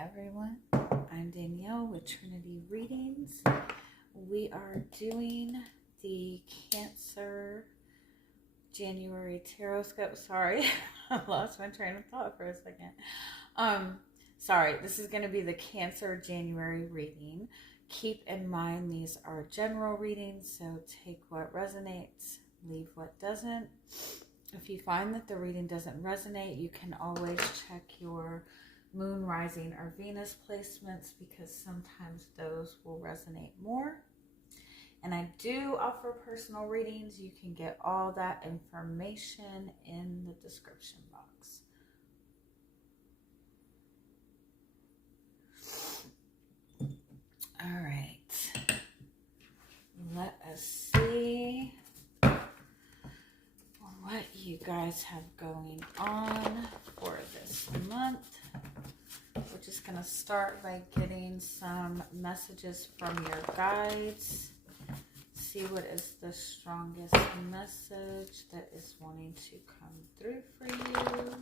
everyone, I'm Danielle with Trinity Readings. We are doing the Cancer January Tarotscope. Sorry, I lost my train of thought for a second. Sorry, this is going to be the Cancer January reading. Keep in mind these are general readings, so take what resonates, leave what doesn't. If you find that the reading doesn't resonate, you can always check your moon, rising, or Venus placements because sometimes those will resonate more. And I do offer personal readings. You can get all that information in the description box. All right. Let us see what you guys have going on for this month. We're just going to start by getting some messages from your guides. See what is the strongest message that is wanting to come through for you.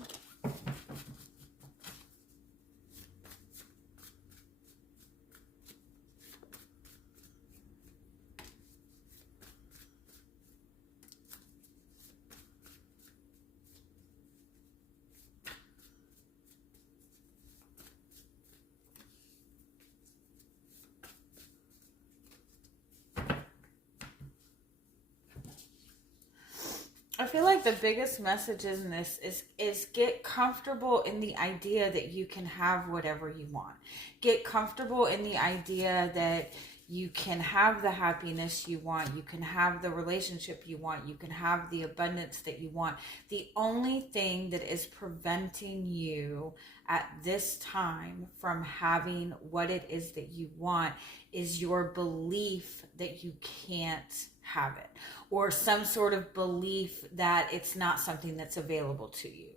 I feel like the biggest message in this is get comfortable in the idea that you can have whatever you want. Get comfortable in the idea that you can have the happiness you want. You can have the relationship you want. You can have the abundance that you want. The only thing that is preventing you at this time from having what it is that you want is your belief that you can't have it, or some sort of belief that it's not something that's available to you.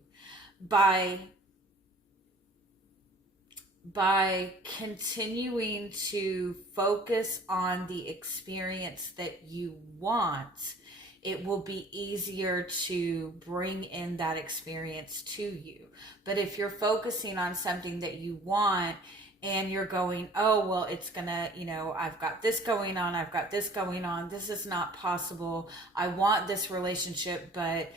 By continuing to focus on the experience that you want, it will be easier to bring in that experience to you. But if you're focusing on something that you want and you're going, oh, well, it's gonna, I've got this going on. I've got this going on. This is not possible. I want this relationship, but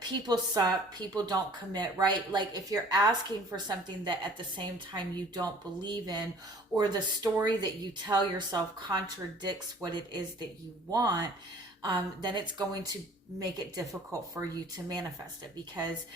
people suck. People don't commit, right? Like if you're asking for something that at the same time you don't believe in, or the story that you tell yourself contradicts what it is that you want, then it's going to make it difficult for you to manifest it, because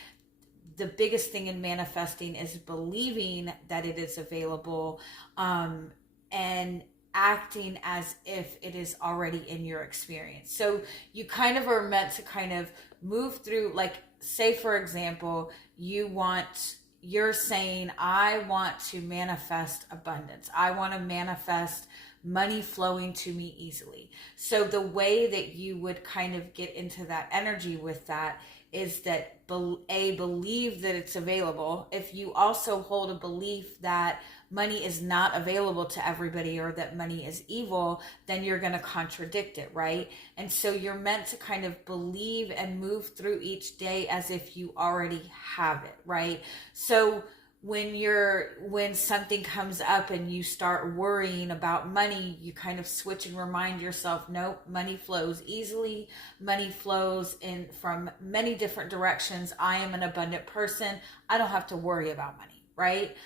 the biggest thing in manifesting is believing that it is available, and acting as if it is already in your experience. So you kind of are meant to kind of move through, like, say for example, you're saying, I want to manifest abundance. I want to manifest money flowing to me easily. So the way that you would kind of get into that energy with that is that believe that it's available. If you also hold a belief that money is not available to everybody, or that money is evil, then you're going to contradict it, right? And so you're meant to kind of believe and move through each day as if you already have it, right? So when something comes up and you start worrying about money, you kind of switch and remind yourself, nope, money flows easily. Money flows in from many different directions. I am an abundant person. I don't have to worry about money, right?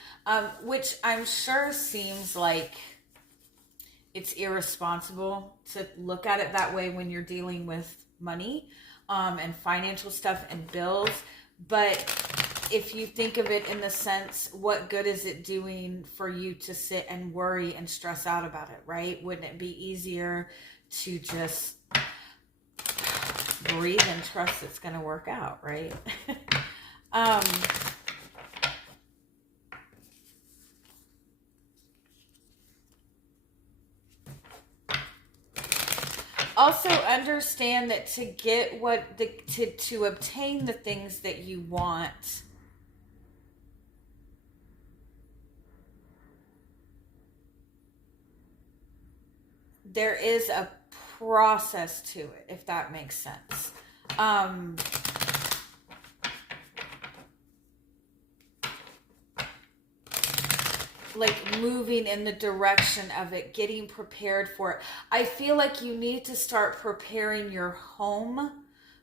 Which I'm sure seems like it's irresponsible to look at it that way when you're dealing with money, and financial stuff and bills. But if you think of it in the sense, what good is it doing for you to sit and worry and stress out about it, right? Wouldn't it be easier to just breathe and trust it's going to work out, right? Also understand that to get to obtain the things that you want, there is a process to it, if that makes sense. like moving in the direction of it, getting prepared for it. I feel like you need to start preparing your home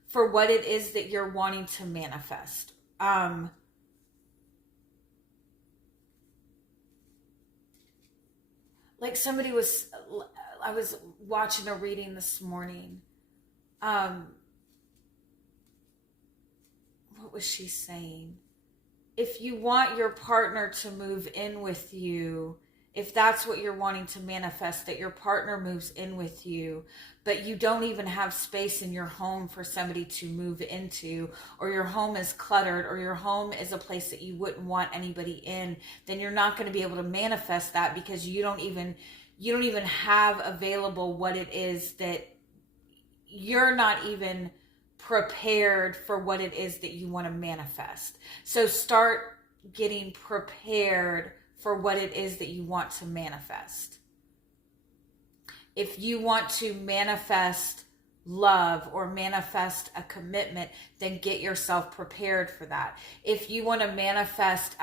for what it is that you're wanting to manifest. Like I was watching a reading this morning. What was she saying? If you want your partner to move in with you, if that's what you're wanting to manifest, that your partner moves in with you, but you don't even have space in your home for somebody to move into, or your home is cluttered, or your home is a place that you wouldn't want anybody in, then you're not going to be able to manifest that, because you don't even have available what it is that you're not even prepared for what it is that you want to manifest. So start getting prepared for what it is that you want to manifest. If you want to manifest love or manifest a commitment, then get yourself prepared for that. If you want to manifest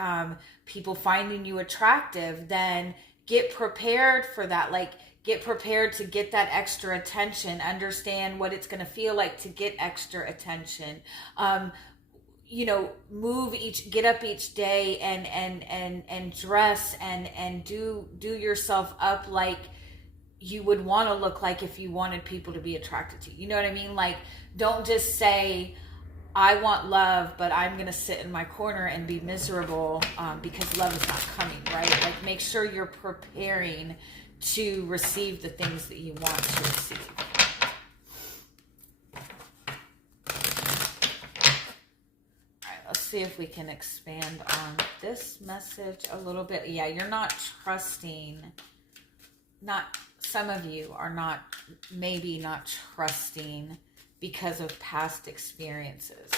people finding you attractive, then get prepared for that. Like, get prepared to get that extra attention. Understand what it's going to feel like to get extra attention. Get up each day and dress and do yourself up like you would want to look like if you wanted people to be attracted to you. You know what I mean? Like, don't just say, I want love, but I'm going to sit in my corner and be miserable because love is not coming, right? Like, make sure you're preparing to receive the things that you want to receive. All right, let's see if we can expand on this message a little bit. Yeah, you're not trusting. Some of you are maybe not trusting because of past experiences.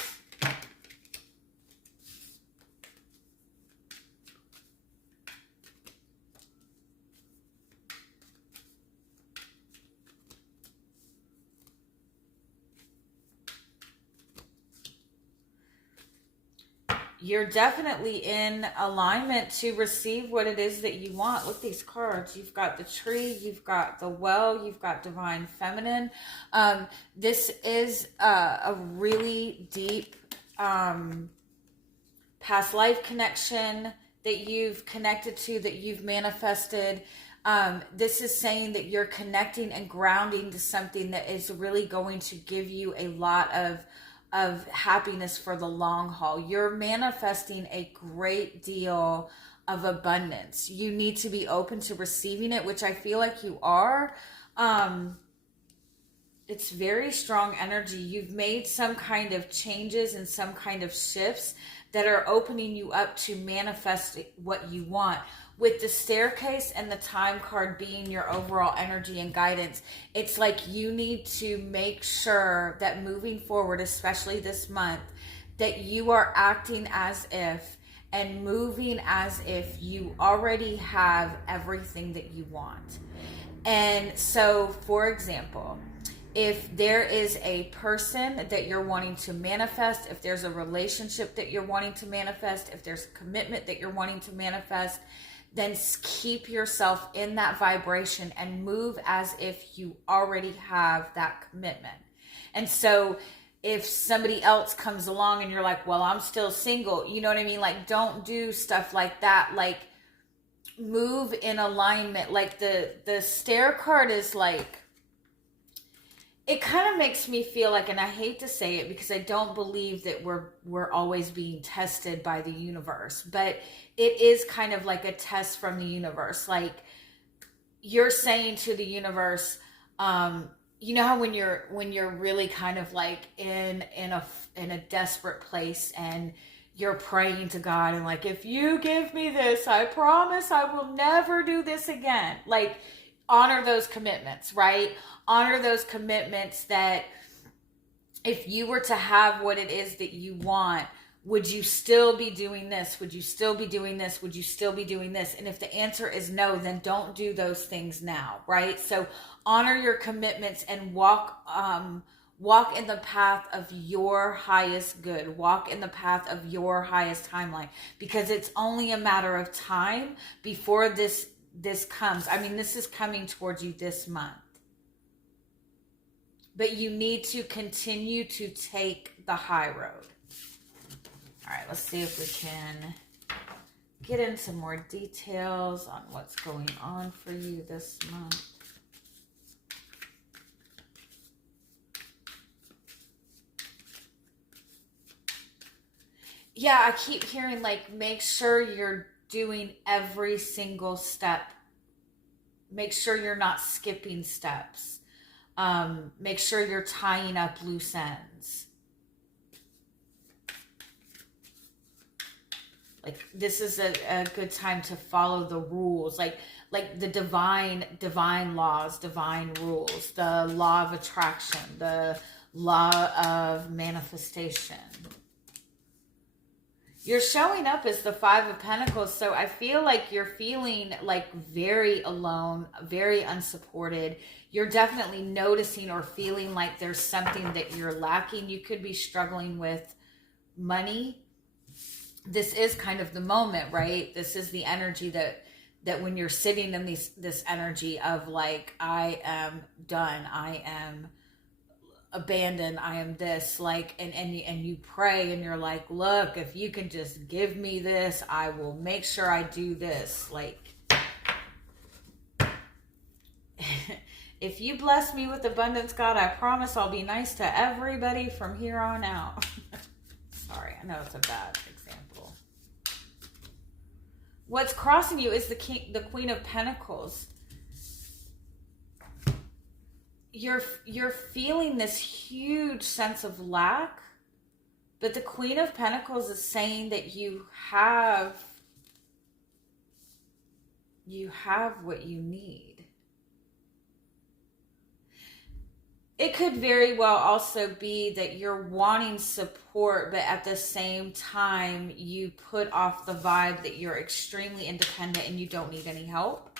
You're definitely in alignment to receive what it is that you want. Look at these cards. You've got the tree, you've got the well, you've got divine feminine. This is a really deep past life connection that you've connected to, that you've manifested. This is saying that you're connecting and grounding to something that is really going to give you a lot of happiness for the long haul. You're manifesting a great deal of abundance. You need to be open to receiving it, which I feel like you are. It's very strong energy. You've made some kind of changes and some kind of shifts that are opening you up to manifest what you want. With the staircase and the time card being your overall energy and guidance, it's like you need to make sure that moving forward, especially this month, that you are acting as if and moving as if you already have everything that you want. And so, for example, if there is a person that you're wanting to manifest, if there's a relationship that you're wanting to manifest, if there's a commitment that you're wanting to manifest, then keep yourself in that vibration and move as if you already have that commitment. And so if somebody else comes along and you're like, well, I'm still single, you know what I mean? Like, don't do stuff like that. Like, move in alignment. Like, the stair card is like, it kind of makes me feel like, and I hate to say it because I don't believe that we're always being tested by the universe, but it is kind of like a test from the universe. Like, you're saying to the universe, you know how when you're really kind of like in a desperate place and you're praying to God and like, if you give me this, I promise I will never do this again. Like, honor those commitments, right? Honor those commitments that if you were to have what it is that you want, would you still be doing this? Would you still be doing this? Would you still be doing this? And if the answer is no, then don't do those things now, right? So honor your commitments and walk Walk in the path of your highest good. Walk in the path of your highest timeline, because it's only a matter of time before this comes. I mean, this is coming towards you this month. But you need to continue to take the high road. All right, let's see if we can get into more details on what's going on for you this month. Yeah, I keep hearing, like, make sure you're doing every single step. Make sure you're not skipping steps. Make sure you're tying up loose ends. Like, this is a good time to follow the rules, like the divine laws, divine rules, the law of attraction, the law of manifestation. You're showing up as the Five of Pentacles, so I feel like you're feeling like very alone, very unsupported. You're definitely noticing or feeling like there's something that you're lacking. You could be struggling with money. This is kind of the moment, right? This is the energy that when you're sitting in this energy of like, I am done, I am abandoned, I am this, like, and you pray and you're like, look, if you can just give me this, I will make sure I do this. Like, if you bless me with abundance, God, I promise I'll be nice to everybody from here on out. Sorry, I know it's a bad example. What's crossing you is the Queen of Pentacles. You're feeling this huge sense of lack, but the Queen of Pentacles is saying that you have what you need. It could very well also be that you're wanting support, but at the same time you put off the vibe that you're extremely independent and you don't need any help.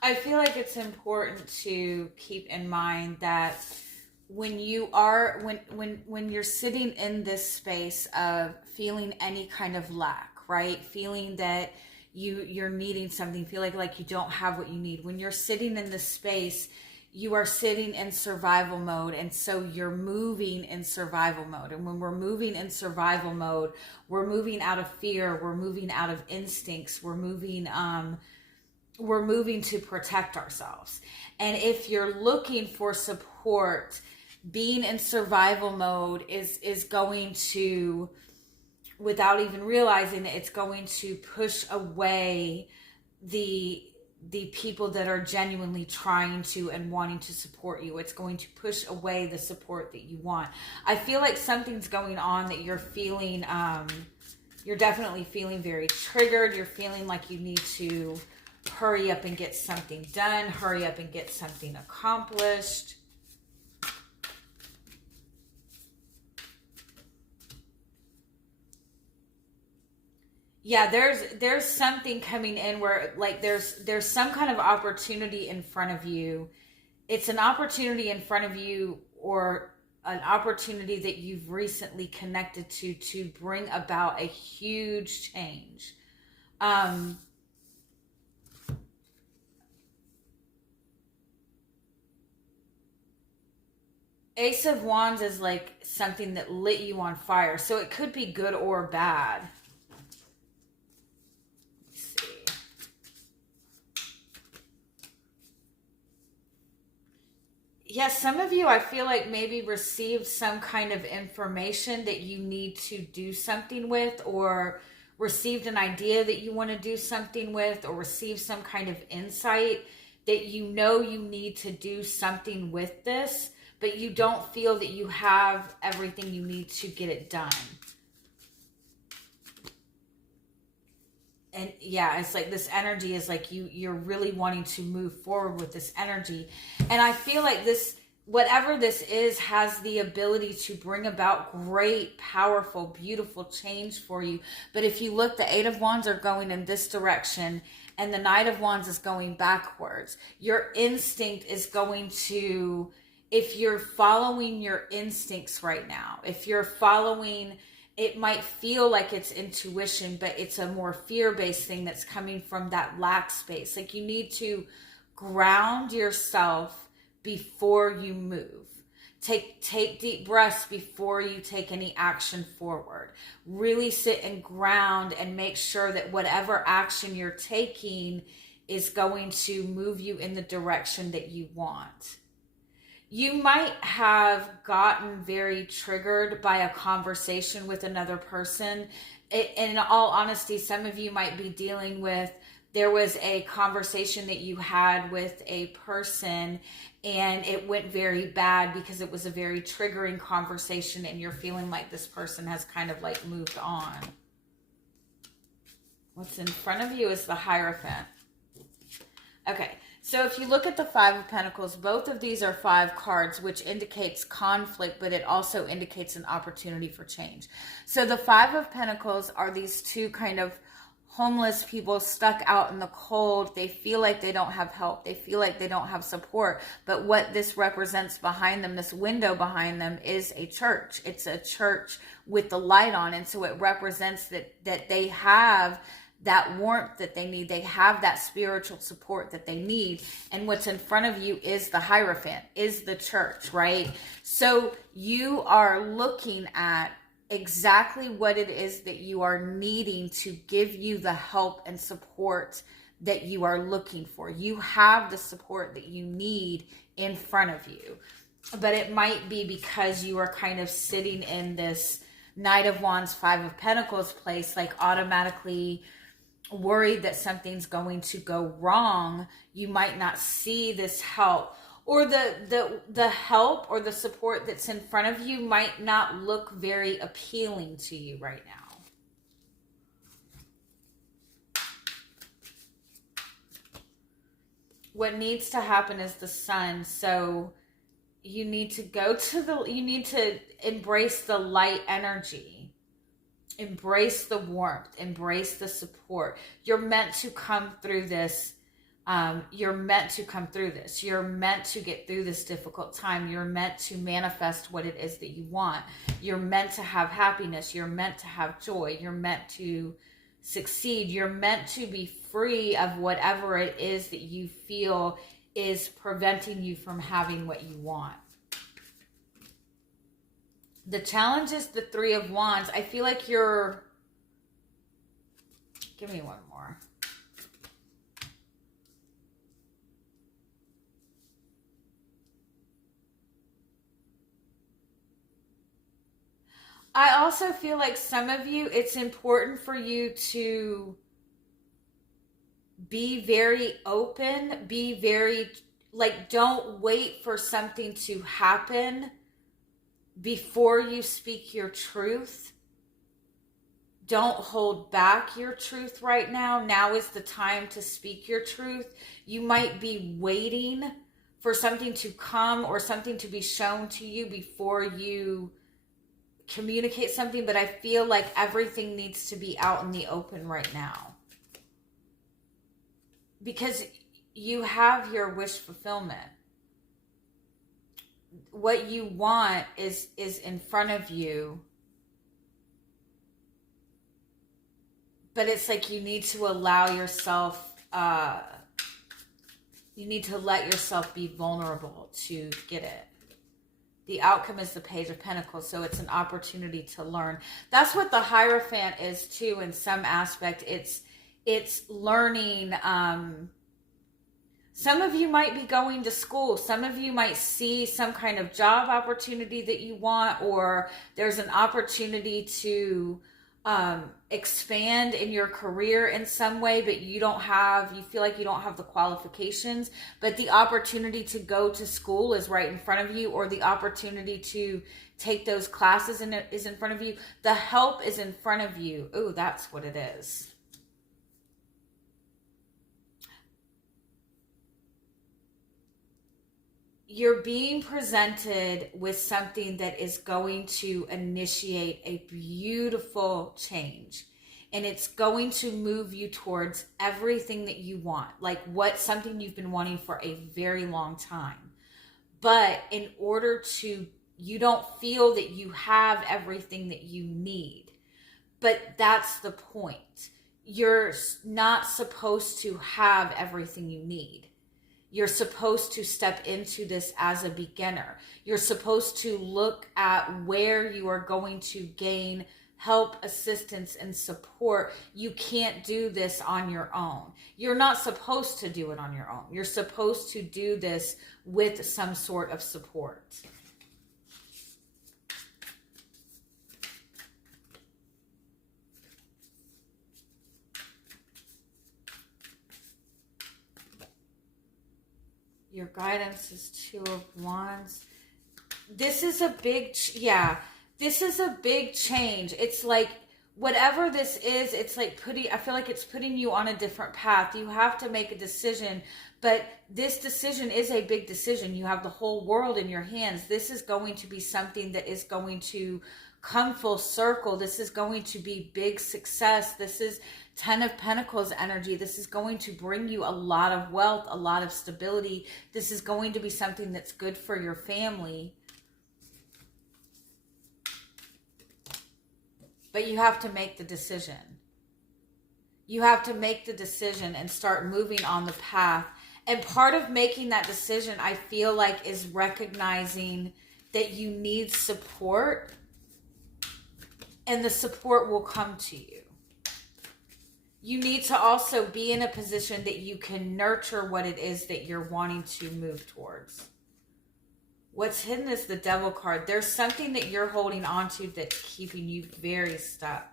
I feel like it's important to keep in mind that when you are, when you're sitting in this space of feeling any kind of lack, right? Feeling that you're needing something, feel like you don't have what you need. When you're sitting in this space, you are sitting in survival mode. And so you're moving in survival mode. And when we're moving in survival mode, we're moving out of fear. We're moving out of instincts. We're moving to protect ourselves. And if you're looking for support, being in survival mode is going to, without even realizing it, it's going to push away the people that are genuinely trying to and wanting to support you. It's going to push away the support that you want. I feel like something's going on that you're feeling, you're definitely feeling very triggered. You're feeling like you need to hurry up and get something done, hurry up and get something accomplished. Yeah, there's something coming in where, like, there's some kind of opportunity in front of you. It's an opportunity in front of you, or an opportunity that you've recently connected to bring about a huge change. Ace of Wands is like something that lit you on fire. So it could be good or bad. Let's see. Yes, some of you, I feel like, maybe received some kind of information that you need to do something with, or received an idea that you want to do something with, or received some kind of insight that you know you need to do something with this, but you don't feel that you have everything you need to get it done. And yeah, it's like this energy is like you're really wanting to move forward with this energy. And I feel like this, whatever this is has the ability to bring about great, powerful, beautiful change for you. But if you look, the Eight of Wands are going in this direction and the Knight of Wands is going backwards. Your instinct is going to, if you're following your instincts right now, if you're following, it might feel like it's intuition, but it's a more fear-based thing that's coming from that lack space. Like you need to ground yourself before you move. Take deep breaths before you take any action forward. Really sit and ground and make sure that whatever action you're taking is going to move you in the direction that you want. You might have gotten very triggered by a conversation with another person. In all honesty, some of you might be dealing with, there was a conversation that you had with a person and it went very bad because it was a very triggering conversation and you're feeling like this person has kind of like moved on. What's in front of you is the Hierophant. Okay, so if you look at the Five of Pentacles, both of these are 5 cards, which indicates conflict, but it also indicates an opportunity for change. So the Five of Pentacles are these two kind of homeless people stuck out in the cold. They feel like they don't have help. They feel like they don't have support. But what this represents behind them, this window behind them, is a church. It's a church with the light on. And so it represents that they have that warmth that they need. They have that spiritual support that they need. And what's in front of you is the Hierophant, is the church, right? So you are looking at exactly what it is that you are needing to give you the help and support that you are looking for. You have the support that you need in front of you. But it might be because you are kind of sitting in this Knight of Wands, Five of Pentacles place, like automatically worried that something's going to go wrong. You might not see this help. Or the help or the support that's in front of you might not look very appealing to you right now. What needs to happen is the Sun. So you need to you need to embrace the light energy. Embrace the warmth. Embrace the support. You're meant to come through this. You're meant to come through this. You're meant to get through this difficult time. You're meant to manifest what it is that you want. You're meant to have happiness. You're meant to have joy. You're meant to succeed. You're meant to be free of whatever it is that you feel is preventing you from having what you want. The challenge is the Three of Wands. I feel like you're... Give me one more. I also feel like some of you, it's important for you to be very open, be very, like, don't wait for something to happen before you speak your truth. Don't hold back your truth right now. Now is the time to speak your truth. You might be waiting for something to come or something to be shown to you before you communicate something, but I feel like everything needs to be out in the open right now. Because you have your wish fulfillment. What you want is in front of you. But it's like you need to allow yourself, you need to let yourself be vulnerable to get it. The outcome is the Page of Pentacles, so it's an opportunity to learn. That's what the Hierophant is too, in some aspect. It's learning. Some of you might be going to school. Some of you might see some kind of job opportunity that you want, or there's an opportunity to expand in your career in some way, but you feel like you don't have the qualifications, but the opportunity to go to school is right in front of you, or the opportunity to take those classes is in front of you. The help is in front of you. Oh, that's what it is. you're being presented with something that is going to initiate a beautiful change. And it's going to move you towards everything that you want, like something you've been wanting for a very long time. But in order to, you don't feel that you have everything that you need. But that's the point. You're not supposed to have everything you need. You're supposed to step into this as a beginner. You're supposed to look at where you are going to gain help, assistance, and support. You can't do this on your own. You're not supposed to do it on your own. You're supposed to do this with some sort of support. Your guidance is Two of Wands. This is a big, this is a big change. It's like, whatever this is, it's like I feel like it's putting you on a different path. You have to make a decision, but this decision is a big decision. You have the whole world in your hands. This is going to be something that is going to come full circle. This is going to be big success. This is 10 of Pentacles energy. This is going to bring you a lot of wealth, a lot of stability. This is going to be something that's good for your family. But you have to make the decision. You have to make the decision and start moving on the path. And part of making that decision, I feel like, is recognizing that you need support, and the support will come to you. You need to also be in a position that you can nurture what it is that you're wanting to move towards. What's hidden is the Devil card. There's something that you're holding on to that's keeping you very stuck.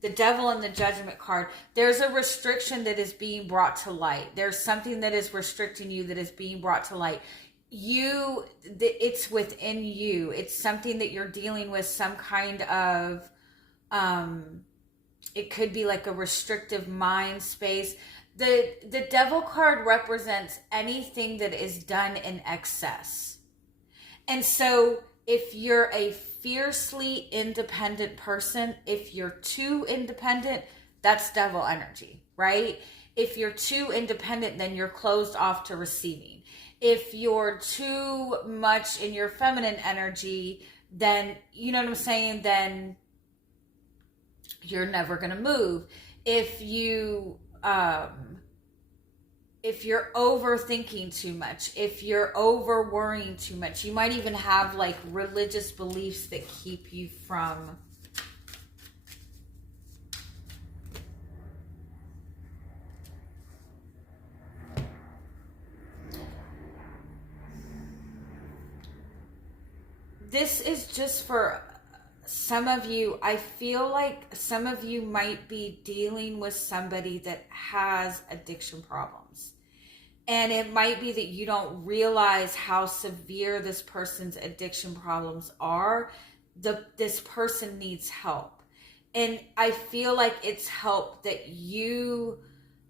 The Devil and the Judgment card. There's a restriction that is being brought to light. There's something that is restricting you that is being brought to light. It's within you. It's something that you're dealing with, some kind of, it could be like a restrictive mind space. The Devil card represents anything that is done in excess. And so if you're a fiercely independent person, if you're too independent, that's Devil energy, right? If you're too independent, then you're closed off to receiving. If you're too much in your feminine energy, then, you know what I'm saying, then you're never going to move. If you're overthinking too much, if you're over worrying too much, you might even have like religious beliefs that keep you from this is just for some of you. I feel like some of you might be dealing with somebody that has addiction problems. And it might be that you don't realize how severe this person's addiction problems are. This person needs help. And I feel like it's help that you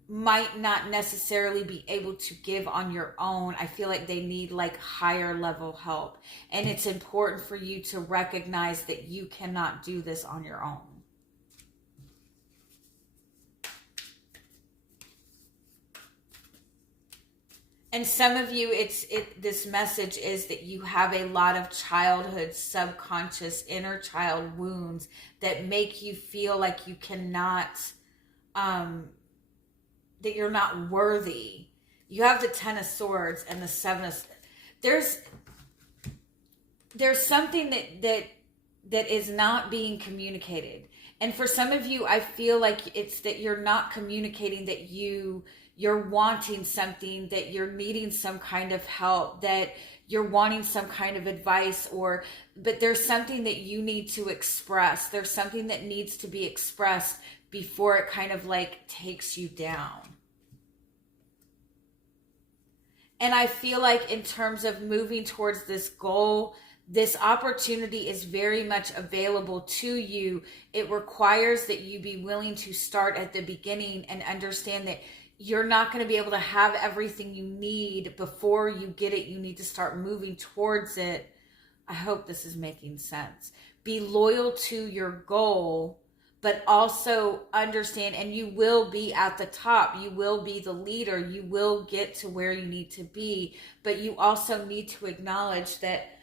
might not necessarily be able to give on your own. I feel like they need like higher level help. And it's important for you to recognize that you cannot do this on your own. And some of you, this message is that you have a lot of childhood, subconscious, inner child wounds that make you feel like you cannot, that you're not worthy. You have the 10 of Swords and the 7 of... There's something that is not being communicated. And for some of you, I feel like it's that you're not communicating that you're wanting something, that you're needing some kind of help, that you're wanting some kind of advice, but there's something that you need to express. There's something that needs to be expressed before it kind of like takes you down. And I feel like in terms of moving towards this goal, this opportunity is very much available to you. It requires that you be willing to start at the beginning and understand that you're not going to be able to have everything you need before you get it. You need to start moving towards it. I hope this is making sense. Be loyal to your goal, but also understand, and you will be at the top. You will be the leader. You will get to where you need to be, but you also need to acknowledge that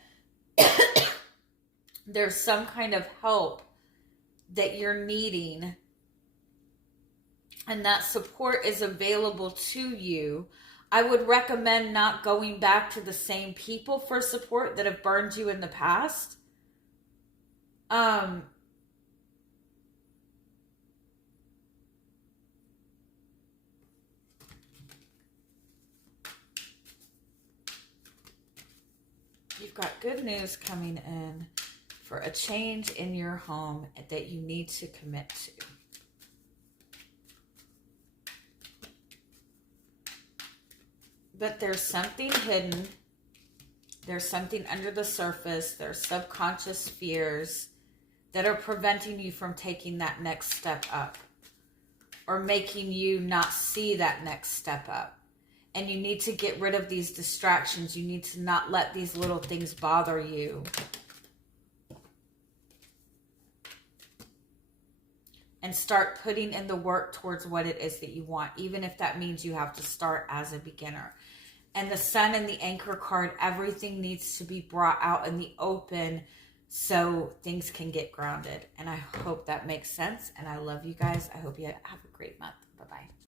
there's some kind of help that you're needing, and that support is available to you. I would recommend not going back to the same people for support that have burned you in the past. You've got good news coming in for a change in your home that you need to commit to. But there's something hidden. There's something under the surface. There's subconscious fears that are preventing you from taking that next step up, or making you not see that next step up. And you need to get rid of these distractions. You need to not let these little things bother you. And start putting in the work towards what it is that you want, even if that means you have to start as a beginner. And the Sun and the Anchor card, everything needs to be brought out in the open so things can get grounded. And I hope that makes sense. And I love you guys. I hope you have a great month. Bye-bye.